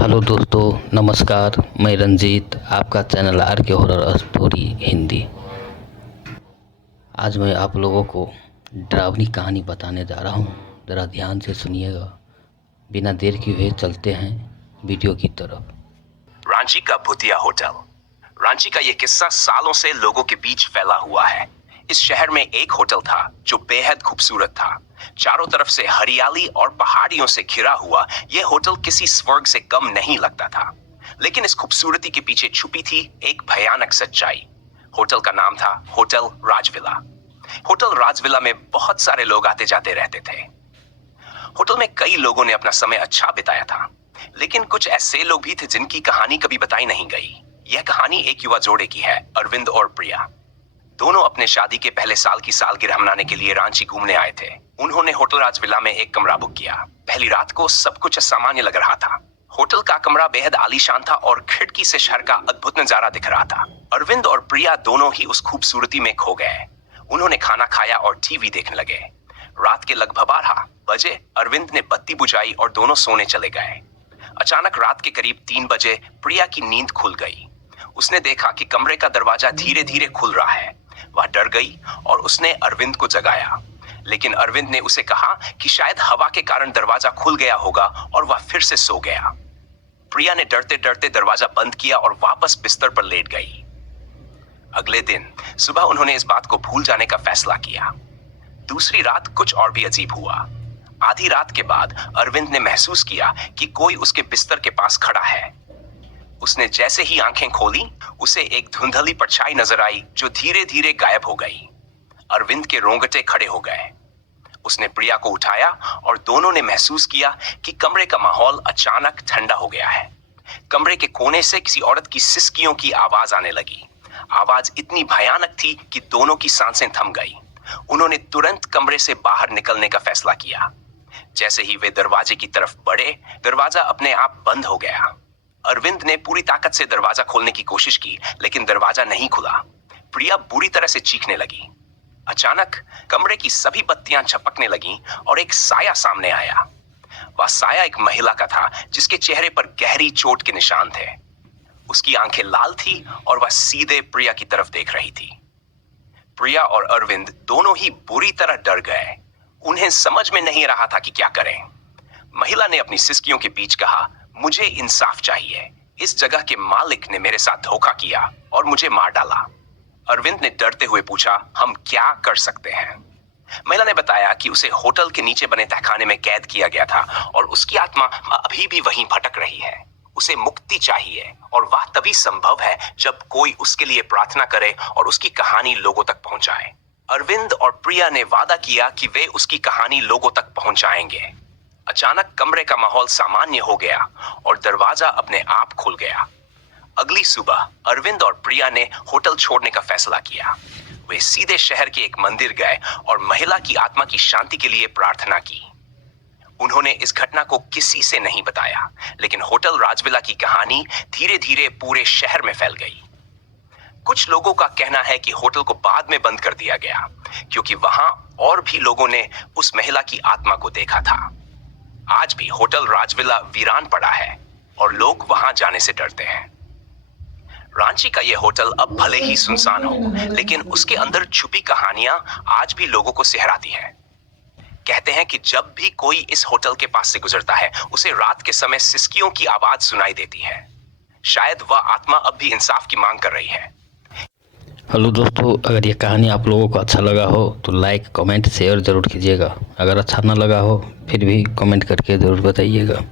Hello दोस्तों, नमस्कार। मैं रंजीत, आपका चैनल आर के हॉरर स्टोरी हिंदी। आज मैं आप लोगों को डरावनी कहानी बताने जा रहा हूँ। ज़रा ध्यान से सुनिएगा। बिना देर किए हुए चलते हैं वीडियो की तरफ। रांची का भूतिया होटल। रांची का यह किस्सा सालों से लोगों के बीच फैला हुआ है। इस शहर में एक होटल था जो बेहद खूबसूरत था। चारों तरफ से हरियाली और पहाड़ियों से घिरा हुआ यह होटल किसी स्वर्ग से कम नहीं लगता था। लेकिन इस खूबसूरती के पीछे छुपी थी एक भयानक सच्चाई। होटल का नाम था होटल राजविला। होटल राजविला में बहुत सारे लोग आते जाते रहते थे। होटल में कई लोगों ने अपना समय अच्छा बिताया था, लेकिन कुछ ऐसे लोग भी थे जिनकी कहानी कभी बताई नहीं गई। यह कहानी एक युवा जोड़े की है, अरविंद और प्रिया। दोनों अपने शादी के पहले साल की सालगिरह मनाने के लिए रांची घूमने आए थे। उन्होंने होटल राजविला में एक कमरा बुक किया। पहली रात को सब कुछ असामान्य लग रहा था। होटल का कमरा बेहद आलीशान था और खिड़की से शहर का अद्भुत नजारा दिख रहा था। अरविंद और प्रिया दोनों ही उस खूबसूरती में खो गए। उन्होंने खाना खाया और टीवी देखने लगे। रात के लगभग 12 बजे अरविंद ने बत्ती बुझाई और दोनों सोने चले गए। अचानक रात के करीब 3 बजे प्रिया की नींद खुल गई। उसने देखा कि कमरे का दरवाजा धीरे धीरे खुल रहा है। वह डर गई और उसने अरविंद को जगाया, लेकिन अरविंद ने उसे कहा कि शायद हवा के कारण दरवाजा खुल गया होगा और वह फिर से सो गया। प्रिया ने डरते डरते दरवाजा बंद किया और वापस बिस्तर पर लेट गई। अगले दिन सुबह उन्होंने इस बात को भूल जाने का फैसला किया। दूसरी रात कुछ और भी अजीब हुआ। आधी रात के बाद अरविंद ने महसूस किया कि कोई उसके बिस्तर के पास खड़ा है। उसने जैसे ही आंखें खोली, उसे एक धुंधली परछाई नजर आई जो धीरे धीरे गायब हो गई। अरविंद के रोंगटे खड़े हो गए। उसने प्रिया को उठाया और दोनों ने महसूस किया कि कमरे का माहौल अचानक ठंडा हो गया है। कमरे के कोने से किसी औरत की सिसकियों की आवाज आने लगी। आवाज इतनी भयानक थी कि दोनों की सांसें थम गई। उन्होंने तुरंत कमरे से बाहर निकलने का फैसला किया। जैसे ही वे दरवाजे की तरफ बढ़े, दरवाजा अपने आप बंद हो गया। अरविंद ने पूरी ताकत से दरवाजा खोलने की कोशिश की, लेकिन दरवाजा नहीं खुला। प्रिया बुरी तरह से चीखने लगी। अचानक कमरे की सभी बत्तियां झपकने लगीं और एक साया सामने आया। वह साया एक महिला का था जिसके चेहरे पर गहरी चोट के निशान थे। उसकी आंखें लाल थी और वह सीधे प्रिया की तरफ देख रही थी। प्रिया और अरविंद दोनों ही बुरी तरह डर गए। उन्हें समझ में नहीं रहा था कि क्या करें। महिला ने अपनी सिसकियों के बीच कहा, मुझे इंसाफ चाहिए। इस जगह के मालिक ने मेरे साथ धोखा किया और मुझे मार डाला। अरविंद ने डरते हुए पूछा, हम क्या कर सकते हैं? महिला ने बताया कि उसे होटल के नीचे बने तहखाने में कैद किया गया था और उसकी आत्मा अभी भी वहीं भटक रही है। उसे मुक्ति चाहिए और वह तभी संभव है जब कोई उसके लिए प्रार्थना करे और उसकी कहानी लोगों तक पहुंचाए। अरविंद और प्रिया ने वादा किया कि वे उसकी कहानी लोगों तक पहुंचाएंगे। अचानक कमरे का माहौल सामान्य हो गया और दरवाजा अपने आप खुल गया। अगली सुबह अरविंद और प्रिया ने होटल छोड़ने का फैसला किया। वे सीधे शहर के एक मंदिर गए और महिला की आत्मा की शांति के लिए प्रार्थना की। उन्होंने इस घटना को किसी से नहीं बताया, लेकिन होटल राजविला की कहानी धीरे धीरे पूरे शहर में फैल गई। कुछ लोगों का कहना है कि होटल को बाद में बंद कर दिया गया क्योंकि वहां और भी लोगों ने उस महिला की आत्मा को देखा था। आज भी होटल राजविला वीरान पड़ा है और लोग वहां जाने से डरते हैं। रांची का यह होटल अब भले ही सुनसान हो, लेकिन उसके अंदर छुपी कहानियां आज भी लोगों को सिहराती है। कहते हैं कि जब भी कोई इस होटल के पास से गुजरता है, उसे रात के समय सिसकियों की आवाज सुनाई देती है। शायद वह आत्मा अब भी इंसाफ की मांग कर रही है। हेलो दोस्तों, अगर ये कहानी आप लोगों को अच्छा लगा हो तो लाइक, कमेंट, शेयर ज़रूर कीजिएगा। अगर अच्छा ना लगा हो फिर भी कमेंट करके ज़रूर बताइएगा।